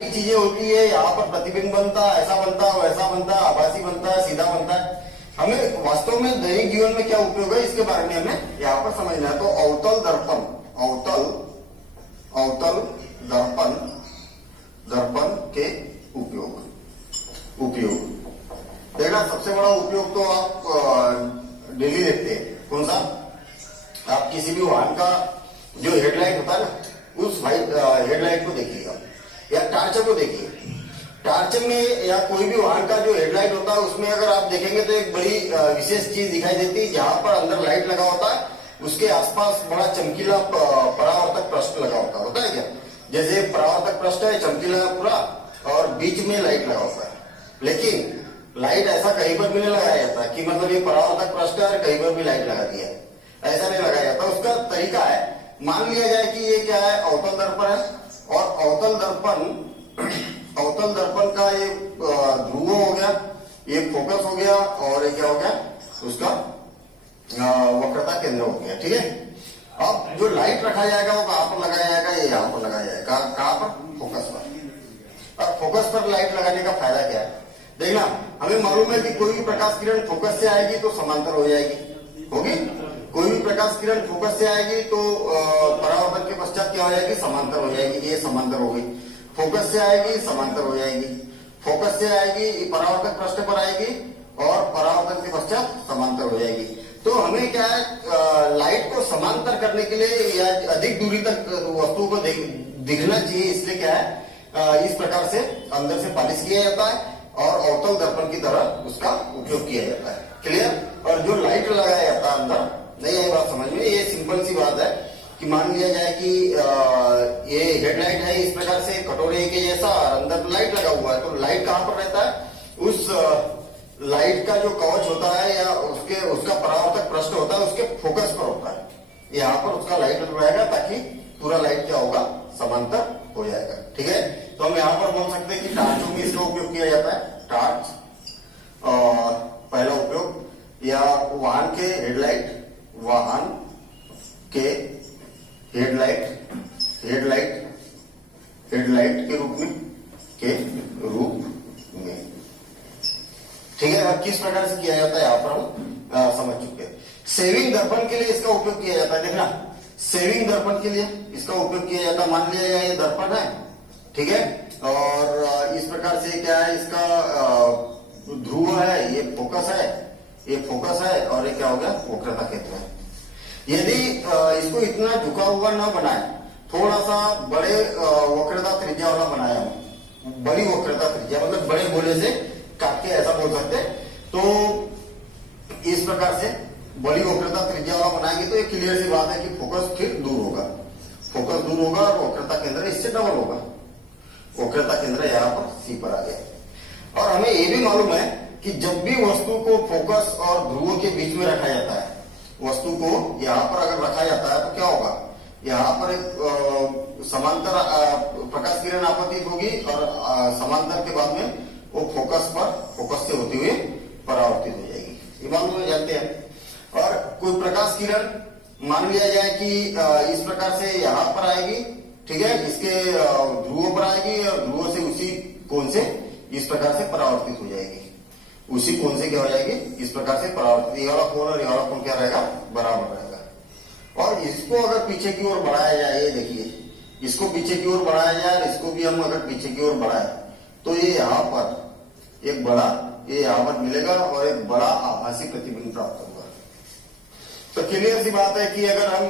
चीजें होती है, यहाँ पर प्रतिबिंब बनता है, ऐसा बनता है, वैसा बनता है, आभासी बनता है, सीधा बनता है। हमें वास्तव में दैनिक जीवन में क्या उपयोग है इसके बारे में हमें यहाँ पर समझना है। तो अवतल दर्पण, अवतल दर्पण के उपयोग देखना, सबसे बड़ा उपयोग तो आप डेली देखते हैं। कौन सा? आप किसी भी वाहन का जो हेडलाइट होता है ना, उस हेडलाइट को देखिएगा या टार्च को देखिए। टार्च में या कोई भी वाहन का जो हेडलाइट होता है उसमें अगर आप देखेंगे तो एक बड़ी विशेष चीज दिखाई देती है। जहां पर अंदर लाइट लगा होता है उसके आसपास बड़ा चमकीला परावर्तक पृष्ठ लगा होता है क्या? जैसे परावर्तक पृष्ठ है चमकीला पूरा और बीच में लाइट लगा होता है। लेकिन लाइट ऐसा कहीं पर भी नहीं लगाया जाता कि मतलब ये परावर्तक पृष्ठ है और कहीं पर भी लाइट लगा दिया है, ऐसा नहीं लगाया जाता। उसका तरीका है, मान लिया जाए कि ये क्या है, अवतल दर्पण है और अवतल दर्पण का ये ध्रुव हो गया, ये फोकस हो गया और ये क्या हो गया, उसका वक्रता केंद्र हो गया। ठीक है, अब जो लाइट रखा जाएगा वो कहां पर लगाया जाएगा? ये यहां पर लगाया जाएगा। कहां पर? फोकस पर। और फोकस पर लाइट लगाने का फायदा क्या है? देखना, हमें मालूम है कि कोई भी प्रकाश किरण फोकस से आएगी तो समांतर हो जाएगी, होगी। कोई भी प्रकाश किरण फोकस से आएगी तो परावर्तन के पश्चात क्या हो जाएगी? समांतर हो जाएगी। ये समांतर हो गई। फोकस से आएगी, समांतर हो जाएगी। फोकस से आएगी, परावर्तक पृष्ठ पर आएगी और परावर्तन के पश्चात समांतर हो जाएगी। तो हमें क्या है, लाइट को समांतर करने के लिए या अधिक दूरी तक वस्तुओं को दिखना चाहिए, इसलिए क्या है, इस प्रकार से अंदर से पॉलिश किया जाता है और अवतल दर्पण की तरह उसका उपयोग किया जाता है। क्लियर? और जो लाइट लगाया जाता है अंदर, नहीं आई बात समझ में? ये सिंपल सी बात है कि मान लिया जाए कि ये हेडलाइट है इस प्रकार से कटोरे के जैसा, अंदर लाइट लगा हुआ है। तो लाइट कहां पर रहता है? उस लाइट का जो कवच होता है या उसका परावर्तक पृष्ठ होता है उसके फोकस पर होता है। यहाँ पर उसका लाइट रहेगा ताकि पूरा लाइट क्या होगा, समांतर हो जाएगा। ठीक है, तो हम यहाँ पर बोल सकते हैं कि टार्चों में इसका उपयोग किया जाता है। टार्च और पहला उपयोग, या वाहन के हेडलाइट के रूप में ठीक है। अब किस प्रकार से किया जाता है यहाँ पर हम समझ चुके हैं। सेविंग दर्पण के लिए इसका उपयोग किया जाता है। देखना, सेविंग दर्पण के लिए इसका उपयोग किया जाता है। मान लिया जाए ये दर्पण है, ठीक है, और इस प्रकार से क्या है, इसका ध्रुव है, ये फोकस है और ये क्या हो गया, वक्रता केंद्र है। यदि इसको इतना झुका हुआ न बनाए, थोड़ा सा बड़े वक्रता त्रिज्या वाला बनाया, बड़ी वक्रता त्रिज्या मतलब बड़े गोले से काट के ऐसा बोल सकते, तो इस प्रकार से बड़ी वक्रता त्रिज्या वाला बनाएंगे तो ये क्लियर सी बात है कि फोकस फिर दूर होगा, और वक्रता केंद्र इससे डबल होगा। वक्रता केंद्र यहाँ पर सी पर आ गया। और हमें ये भी मालूम है कि जब भी वस्तु को फोकस और ध्रुव के बीच में रखा जाता है, वस्तु को यहाँ पर अगर रखा जाता है तो क्या होगा, यहाँ पर एक समांतर प्रकाश किरण आपतित होगी और समांतर के बाद में वो फोकस से होती हुई परावर्तित हो जाएगी। ये मालूम है, जानते हैं। और कोई प्रकाश किरण मान लिया जाए कि इस प्रकार से यहाँ पर आएगी, ठीक है, इसके ध्रुव पर आएगी और ध्रुव से उसी कोण से इस प्रकार से परावर्तित हो जाएगी। उसी कोण से क्या हो जाएगी, इस प्रकार से परावर्तित। ये वाला कोण और ये वाला कोण क्या रहेगा, बराबर रहेगा। और इसको अगर पीछे की ओर बढ़ाया जाए, ये देखिए, इसको पीछे की ओर बढ़ाया जाए और इसको भी हम अगर पीछे की ओर बढ़ाए तो ये यहाँ पर एक बड़ा, ये यहाँ पर मिलेगा और एक बड़ा आभासी प्रतिबिंब प्राप्त होगा। तो क्लियर सी बात है कि अगर हम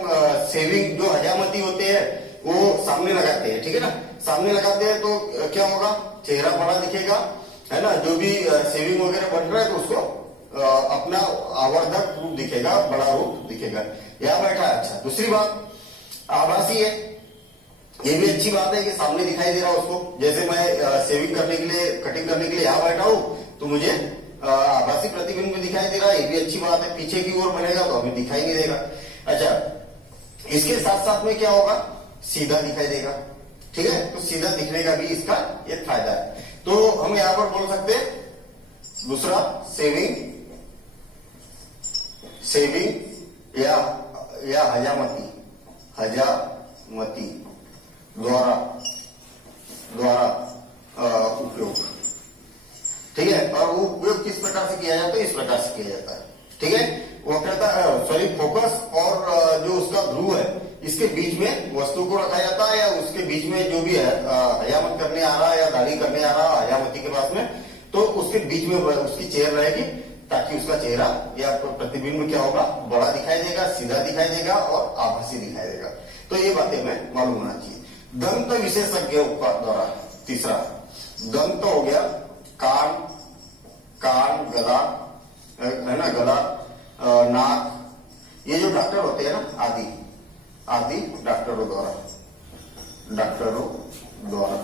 सेविंग जो हजामती होते हैं वो सामने लगाते हैं, ठीक है ना, सामने लगाते हैं तो क्या होगा, चेहरा बड़ा दिखेगा, है ना। जो भी सेविंग वगैरह बन रहा है तो उसको अपना आवर्धक रूप दिखेगा, बड़ा रूप दिखेगा। यहाँ बैठा है, अच्छा। दूसरी बात, आभासी है, ये भी अच्छी बात है कि सामने दिखाई दे रहा है उसको। जैसे मैं सेविंग करने के लिए, कटिंग करने के लिए यहाँ बैठा हूं तो मुझे आभासी प्रतिबिंब में दिखाई दे रहा है, ये भी अच्छी बात है। पीछे की ओर बनेगा तो हमें दिखाई नहीं देगा। अच्छा, इसके साथ साथ में क्या होगा, सीधा दिखाई देगा, ठीक है। तो सीधा दिखने का भी इसका एक फायदा है। तो हम यहाँ पर बोल सकते हैं दूसरा, सेविंग या हजामती द्वारा किस प्रकार से किया जाता है, इस प्रकार से किया जाता है। ठीक है, वक्रता सॉरी फोकस और जो उसका ध्रुव है इसके बीच में वस्तु को रखा जाता है, या उसके बीच में जो भी है हयामत करने आ रहा है या दाढ़ी करने आ रहा है हयामती के पास में, तो उसके बीच में उसकी चेयर रहेगी, ताकि उसका चेहरा या प्रतिबिंब क्या होगा, बड़ा दिखाई देगा, सीधा दिखाई देगा और आभासी दिखाई देगा। तो ये बातें हमें मालूम होना चाहिए। दंत विशेषज्ञ द्वारा, तीसरा दंत हो गया, कान गला है ना, गला नाक, ये जो डॉक्टर होते हैं ना, आदि डॉक्टरों द्वारा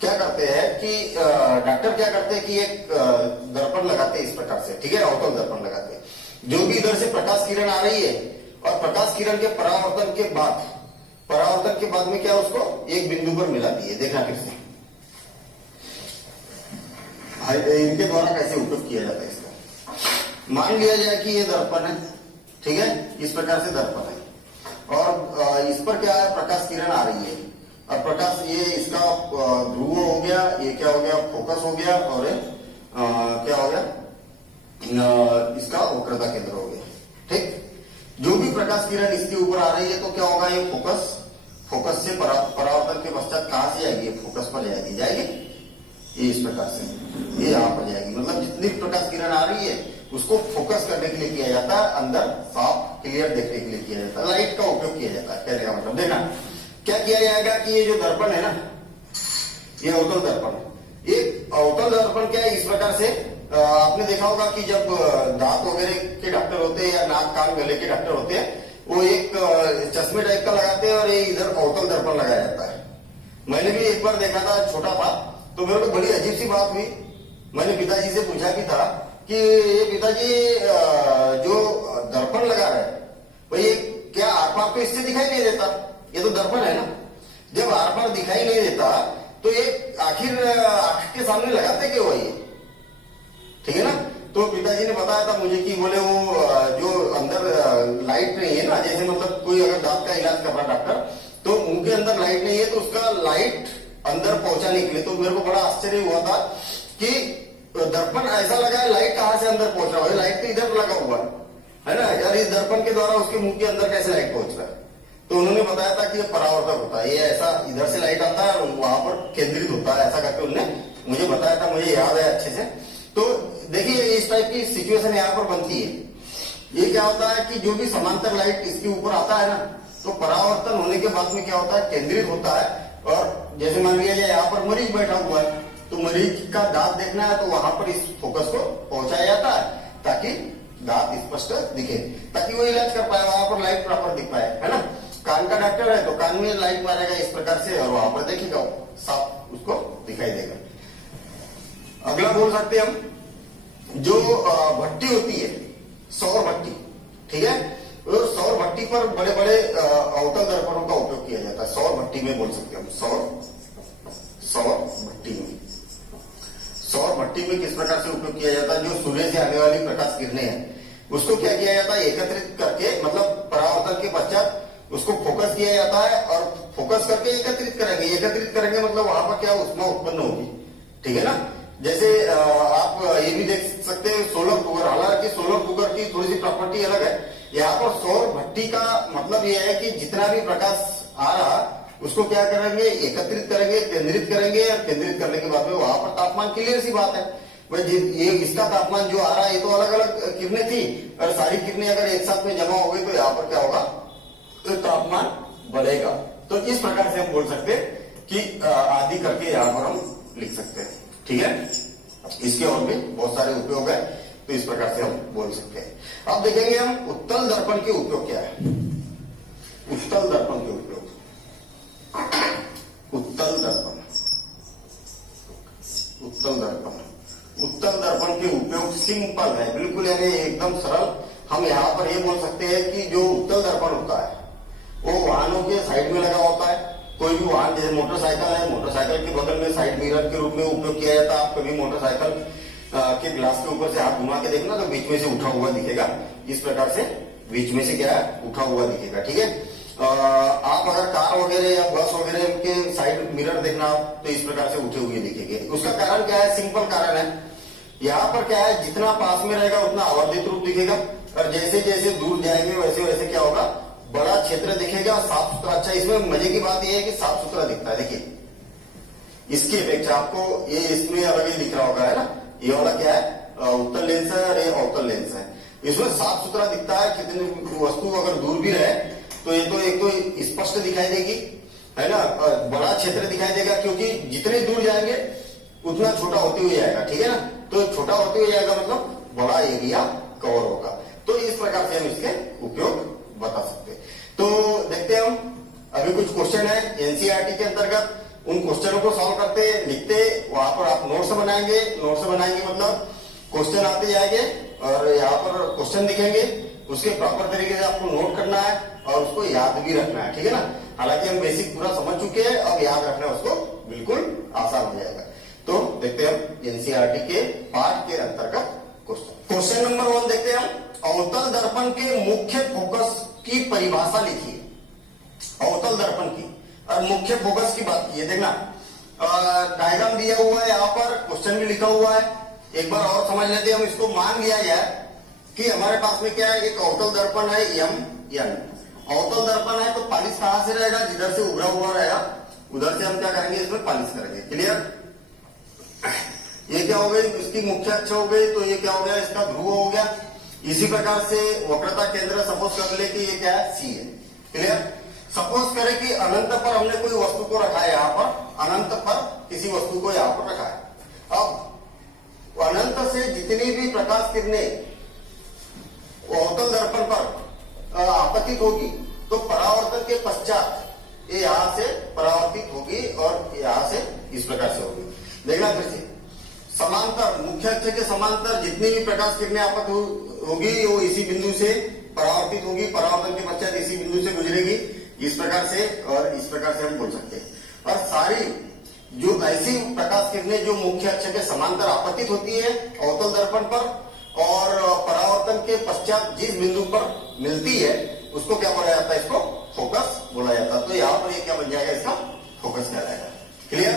क्या करते हैं कि डॉक्टर क्या करते हैं कि एक दर्पण लगाते हैं इस प्रकार से। ठीक है, अवतल दर्पण लगाते हैं, जो भी इधर से प्रकाश किरण आ रही है और प्रकाश किरण के परावर्तन के बाद में क्या उसको एक बिंदु पर मिलाती है। देखना फिर से इनके द्वारा कैसे उपयोग किया जाता है इसका। मान लिया जाए कि ये दर्पण है, ठीक है, इस प्रकार से दर्पण है और इस पर क्या है, प्रकाश किरण आ रही है और प्रकाश, ये इसका ध्रुव हो गया, ये क्या हो गया, फोकस हो गया, और क्या हो गया, इसका वक्रता केंद्र हो गया। ठीक, जो भी प्रकाश किरण इसके ऊपर आ रही है तो क्या होगा, ये फोकस से परावर्तन के पश्चात कहां से जाएगी, फोकस पर जाएगी, ये इस प्रकार से ये यहां पर जाएगी। मतलब जितनी प्रकाश किरण आ रही है उसको फोकस करने के लिए किया जाता है, अंदर साफ क्लियर देखने के लिए किया जाता है, लाइट का उपयोग किया जाता है। कहने का मतलब देखना क्या किया जाएगा कि ये जो दर्पण है ना, ये अवतल दर्पण है। ये अवतल दर्पण क्या है, इस प्रकार से आपने देखा होगा कि जब दांत वगैरह के डॉक्टर होते हैं या नाक कान गले के डॉक्टर होते हैं, वो एक चश्मे टाइप का लगाते हैं और ये इधर अवतल दर्पण लगाया जाता है। मैंने भी एक बार देखा था, छोटा था, तो मेरे को बड़ी अजीब सी बात हुई। मैंने पिताजी से पूछा भी था कि ये पिताजी जो दर्पण लगा रहे हैं भाई, ये क्या आर पार तो इससे दिखाई नहीं देता, ये तो दर्पण है ना, जब आर पार दिखाई नहीं देता तो ये आखिर आंख के सामने लगाते क्यों है ये, ठीक है ना। तो पिताजी ने बताया था मुझे कि बोले वो जो अंदर लाइट नहीं है ना, जैसे मतलब कोई अगर दांत का इलाज कर रहा डॉक्टर, तो उनके अंदर लाइट नहीं है तो उसका लाइट अंदर पहुंचाने के लिए, तो मेरे को बड़ा आश्चर्य हुआ था कि दर्पण ऐसा लगा है, लाइट कहां से अंदर पहुंच रहा है, लाइट तो इधर लगा हुआ है ना यार, इस दर्पण के द्वारा उसके मुंह के अंदर कैसे लाइट पहुंच रहा है। तो उन्होंने बताया था कि ये परावर्तक होता है, ये ऐसा इधर से लाइट आता है और वहां पर केंद्रित होता है, ऐसा करके उन्होंने मुझे बताया था, मुझे याद है अच्छे से। तो देखिए इस टाइप की सिचुएशन यहाँ पर बनती है। ये क्या होता है कि जो भी समांतर लाइट इसके ऊपर आता है ना, तो परावर्तन होने के बाद में क्या होता है, केंद्रित होता है। और जैसे मान लिया जाए यहाँ पर मरीज बैठा हुआ है, तो मरीज का दांत देखना है तो वहां पर इस फोकस को पहुंचाया जाता है ताकि दांत स्पष्ट दिखे, ताकि वो इलाज कर पाए, वहां पर लाइट प्रॉपर दिख पाए, है ना। कान का डॉक्टर है तो कान में लाइट मारेगा इस प्रकार से और वहां पर देखेगा, साफ उसको दिखाई देगा। अगला बोल सकते हैं हम, जो भट्टी होती है, सौर भट्टी, ठीक है, तो सौर भट्टी पर बड़े बड़े अवतल दर्पणों का उपयोग किया जाता है। सौर भट्टी में बोल सकते हैं हम, सौर भट्टी में किस प्रकार से उपयोग किया जाता है, जो सूर्य से आने वाली प्रकाश किरणें हैं उसको क्या किया जाता है, एकत्रित करके, मतलब परावर्तन के पश्चात उसको फोकस किया जाता है और फोकस करके एकत्रित करेंगे मतलब वहां पर क्या ऊष्मा उत्पन्न होगी, ठीक है ना। जैसे आप ये भी देख सकते हैं सोलर कुकर, हालांकि सोलर कुकर की थोड़ी सी प्रॉपर्टी अलग है। यहाँ पर सौर भट्टी का मतलब यह है कि जितना भी प्रकाश आ रहा उसको क्या करेंगे, एकत्रित करेंगे, केंद्रित करेंगे, और केंद्रित करने के बाद में वहां पर तापमान क्लियर सी बात है भाई, ये इसका तापमान जो आ रहा है, ये तो अलग अलग किरणें थी और सारी किरणें अगर एक साथ में जमा हो गई तो यहाँ पर क्या होगा, तो तापमान बढ़ेगा। तो इस प्रकार से हम बोल सकते हैं कि आदि करके यहाँ पर हम लिख सकते हैं, ठीक है। इसके और भी बहुत सारे उपयोग है, तो इस प्रकार से हम बोल सकते हैं। अब देखेंगे हम उत्तल दर्पण के उपयोग क्या है। उत्तल दर्पण के उपयोग, उत्तल दर्पण के उपयोग सिंपल है बिल्कुल, यानी एकदम सरल। हम यहाँ पर ये बोल सकते हैं कि जो उत्तल दर्पण होता है वो वाहनों के साइड में लगा होता है। कोई भी वाहन, जैसे मोटरसाइकिल है, मोटरसाइकिल के बगल में साइड मिरर के रूप में उपयोग किया जाता है। आप कभी मोटरसाइकिल के ग्लास के ऊपर से हाथ घुमा के देखना तो बीच में से उठा हुआ दिखेगा, इस प्रकार से बीच में से क्या है, उठा हुआ दिखेगा, ठीक है। आप अगर कार वगैरह या बस वगैरह के साइड मिरर देखना तो इस प्रकार से उठे हुए दिखेंगे। उसका कारण क्या है? सिंपल कारण है, यहाँ पर क्या है, जितना पास में रहेगा उतना आवर्धित रूप दिखेगा, और जैसे जैसे दूर जाएंगे वैसे वैसे क्या होगा, बड़ा क्षेत्र दिखेगा, साफ सुथरा। अच्छा, इसमें मजे की बात यह है कि साफ सुथरा दिखता है। देखिए इसकी अपेक्षा आपको ये इसमें अलग ही दिख रहा होगा, है ना। ये वाला क्या है, उत्तल लेंस है और ये अवतल लेंस है। इसमें साफ सुथरा दिखता है, कितनी वस्तु अगर दूर भी रहे तो ये तो एक तो स्पष्ट दिखाई देगी, है ना, और बड़ा क्षेत्र दिखाई देगा, क्योंकि जितने दूर जाएंगे उतना छोटा होते हुए जाएगा, ठीक है ना। तो छोटा होते हुए जाएगा मतलब बड़ा एरिया कवर होगा। तो इस प्रकार से हम इसके उपयोग बता सकते हैं। तो देखते हैं हम, अभी कुछ क्वेश्चन है एनसीईआरटी के अंतर्गत, उन क्वेश्चनों को सॉल्व करते लिखते, वहां पर आप नोट्स बनाएंगे। नोट्स बनाएंगे मतलब क्वेश्चन आते जाएंगे और यहाँ पर क्वेश्चन दिखेंगे, उसके प्रॉपर तरीके से आपको नोट करना है और उसको याद भी रखना है, ठीक है ना। हालांकि हम बेसिक पूरा समझ चुके हैं, अब याद रखना उसको बिल्कुल आसान हो जाएगा। तो देखते हैं हम एनसीईआरटी के पाठ के अंतर्गत क्वेश्चन नंबर 1 देखते हैं हम। अवतल दर्पण के मुख्य फोकस की परिभाषा लिखिए। अवतल दर्पण की और मुख्य फोकस की बात की है, देखना डायग्राम दिया हुआ है, यहाँ पर क्वेश्चन भी लिखा हुआ है। एक बार और समझ लेते हैं हम इसको। मान लिया जाए कि हमारे पास में क्या है, एक अवतल दर्पण है M अवतल दर्पण है, तो पालिश कहां से रहेगा, जिधर से उभरा हुआ रहेगा उधर से हम क्या करेंगे, इसमें पालिश करेंगे। क्लियर। ये क्या हो गई, इसकी मुख्य अक्ष हो गई, तो ये क्या हो गया, इसका ध्रुव हो गया। इसी प्रकार से वक्रता केंद्र सपोज कर ले कि ये क्या है, C है। क्लियर। सपोज करें कि अनंत पर हमने कोई वस्तु को रखा है, यहाँ पर अनंत पर किसी वस्तु को यहाँ पर रखा है। अब अनंत से जितनी भी प्रकाश किरणें अवतल दर्पण पर आपतित होगी, तो परावर्तन के पश्चात ये यहाँ से परावर्तित होगी और यहाँ से इस प्रकार से होगी। देखना फिर से, समांतर मुख्य अक्ष के समांतर जितनी भी प्रकाश किरणें आपतित होगी वो इसी बिंदु से परावर्तित होगी, परावर्तन के पश्चात इसी बिंदु से गुजरेगी, इस प्रकार से और इस प्रकार से हम बोल सकते हैं। और सारी जो ऐसी प्रकाश किरणें जो मुख्य अक्ष के समांतर आपतित होती है अवतल दर्पण पर और परावर्तन के पश्चात जिस बिंदु पर मिलती है उसको क्या बोला जाता है, इसको फोकस बोला जाता है। तो यहाँ पर ये क्या बन जाएगा, इसका फोकस कहलाएगा। क्लियर।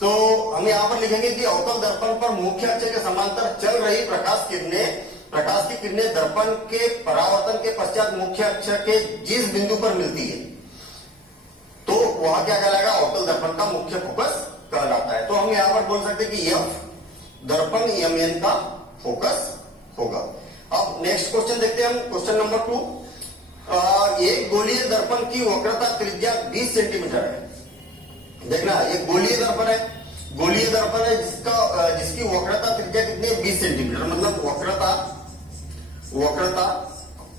तो हम यहाँ पर लिखेंगे कि अवतल दर्पण पर मुख्य अक्ष के समांतर चल रही प्रकाश की किरणें दर्पण के परावर्तन के पश्चात मुख्य अक्ष के जिस बिंदु पर मिलती है तो वहां क्या कहलाएगा, अवतल दर्पण का मुख्य फोकस कहलाता है। तो हम यहाँ पर बोल सकते हैं कि F दर्पण MN का फोकस होगा। अब नेक्स्ट क्वेश्चन देखते हैं हम, क्वेश्चन नंबर 2। एक गोलीय दर्पण की वक्रता त्रिज्या 20 सेंटीमीटर है। देखना एक गोलीय दर्पण है, गोलीय दर्पण है जिसकी वक्रता त्रिज्या कितनी है, 20 सेंटीमीटर। मतलब वक्रता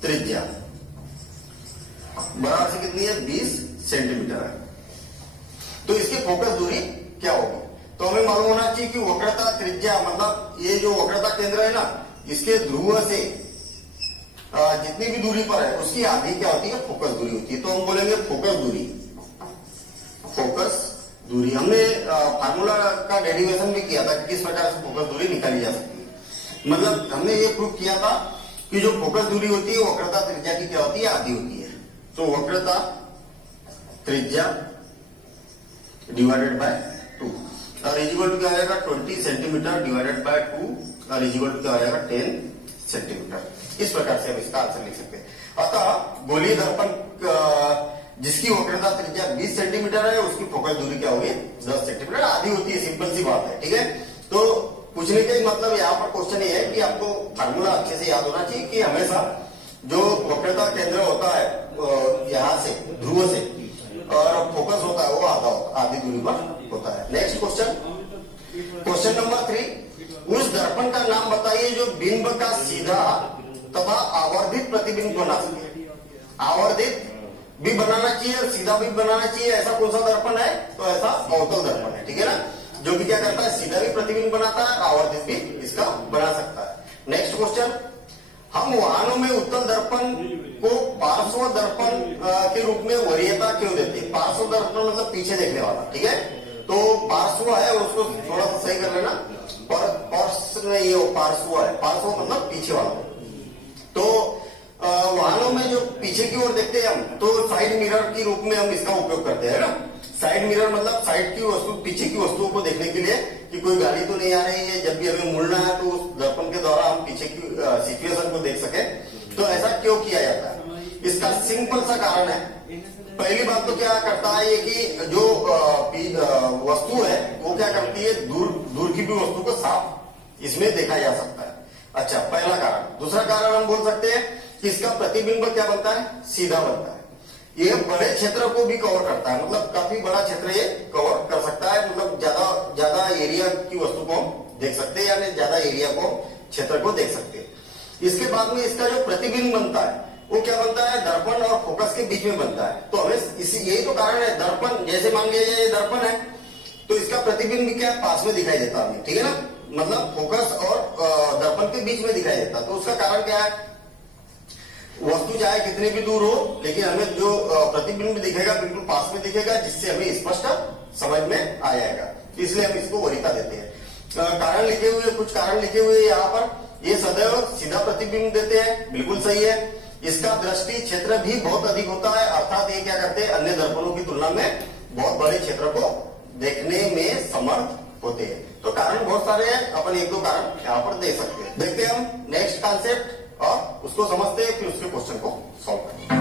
त्रिज्या बराबर से कितनी है, 20 सेंटीमीटर है। तो इसकी फोकस दूरी क्या होगी, तो हमें मालूम होना चाहिए कि वक्रता त्रिज्या मतलब ये जो वक्रता केंद्र है ना, इसके ध्रुव से जितनी भी दूरी पर है उसकी आधी क्या होती है, फोकस दूरी होती है। तो हम बोलेंगे फोकस दूरी। हमने फार्मूला का डेरिवेशन भी किया था कि किस प्रकार से फोकस दूरी निकाली जा सकती है। मतलब हमने ये प्रूव किया था कि जो फोकस दूरी होती है वक्रता त्रिज्या की क्या होती है, आधी होती है। तो वक्रता त्रिज्या डिवाइडेड बाय 2 और इजिकल टू क्या आएगा, 20 सेंटीमीटर डिवाइडेड बाय 2 और इजिकल टू क्या आएगा, 10 सेंटीमीटर। इस प्रकार से हम इसका आंसर लिख सकते हैं। अतः गोलीय दर्पण जिसकी वक्रता त्रिज्या 20 सेंटीमीटर है उसकी फोकस दूरी क्या होगी, 10 सेंटीमीटर, आधी होती है। सिंपल सी बात है, ठीक है। तो पूछने का मतलब यहाँ पर क्वेश्चन ये है कि आपको फार्मूला अच्छे से याद होना चाहिए कि हमेशा जो वक्रता केंद्र होता है यहाँ से ध्रुव से और फोकस होता है वो आधी दूरी पर होता है। Next question, question number 3। उस दर्पण का नाम बताइए जो बिंब का सीधा तथा आवर्धित प्रतिबिंब बना सके। आवर्धित भी बनाना चाहिए और सीधा भी बनाना चाहिए, ऐसा कौन सा दर्पण है, तो ऐसा अवतल दर्पण है, ठीक है ना, जो कि क्या करता है, सीधा भी प्रतिबिंब बनाता है, आवर्धित भी इसका बना सकता है। नेक्स्ट क्वेश्चन, हम वाहनों में उत्तल दर्पण को पार्श्व दर्पण के रूप में वरीयता क्यों देते हैं। पार्श्व दर्पण मतलब पीछे देखने वाला, ठीक है। तो पार्श्व है उसको थोड़ा सा सही कर लेना, ये पार्श्व है, पार्श्व मतलब पीछे वाला। तो वाहनों में जो पीछे की ओर देखते हैं हम, तो साइड मिरर के रूप में हम इसका उपयोग करते हैं ना। साइड मिरर मतलब साइड की वस्तु, पीछे की वस्तुओं को देखने के लिए कि कोई गाड़ी तो नहीं आ रही है, जब भी हमें मुड़ना है तो उस दर्पण के द्वारा हम पीछे की सिचुएशन को देख सके। तो ऐसा क्यों किया जाता है? इसका सिंपल सा कारण है। पहली बात तो क्या करता है ये कि जो वस्तु है वो क्या करती है, दूर की भी वस्तु को साफ इसमें देखा जा सकता है। अच्छा, पहला कारण। दूसरा कारण हम बोल सकते हैं कि इसका प्रतिबिंब क्या बनता है, सीधा बनता है। ये बड़े क्षेत्र को भी कवर करता है, मतलब काफी बड़ा क्षेत्र ये कवर कर सकता है, मतलब ज्यादा एरिया की वस्तु को हम देख सकते हैं, यानी ज्यादा एरिया को, क्षेत्र को देख सकते हैं। इसके बाद में इसका जो प्रतिबिंब बनता है वो क्या बनता है, दर्पण और फोकस के बीच में बनता है। तो हमें यही तो कारण है। दर्पण, जैसे मान लिया ये दर्पण है तो इसका प्रतिबिंब भी क्या पास में दिखाई देता है, ठीक है ना, मतलब फोकस और दर्पण के बीच में दिखाई देता। तो उसका कारण क्या है, वस्तु चाहे कितने भी दूर हो लेकिन हमें जो प्रतिबिंब दिखेगा बिल्कुल पास में दिखेगा, जिससे हमें स्पष्ट समझ में आ जाएगा। इसलिए हम इसको वरीयता देते हैं। कारण लिखे हुए, कुछ कारण लिखे हुए यहाँ पर। ये सदैव सीधा प्रतिबिंब देते हैं, बिल्कुल सही है। इसका दृष्टि क्षेत्र भी बहुत अधिक होता है, अर्थात ये क्या करते हैं, अन्य दर्पणों की तुलना में बहुत बड़े क्षेत्र को देखने में समर्थ होते हैं। तो कारण बहुत सारे हैं, अपन एक दो कारण यहाँ पर दे सकते हैं। देखते हैं हम नेक्स्ट कॉन्सेप्ट और उसको समझते हैं, फिर उसके क्वेश्चन को सॉल्व करते हैं।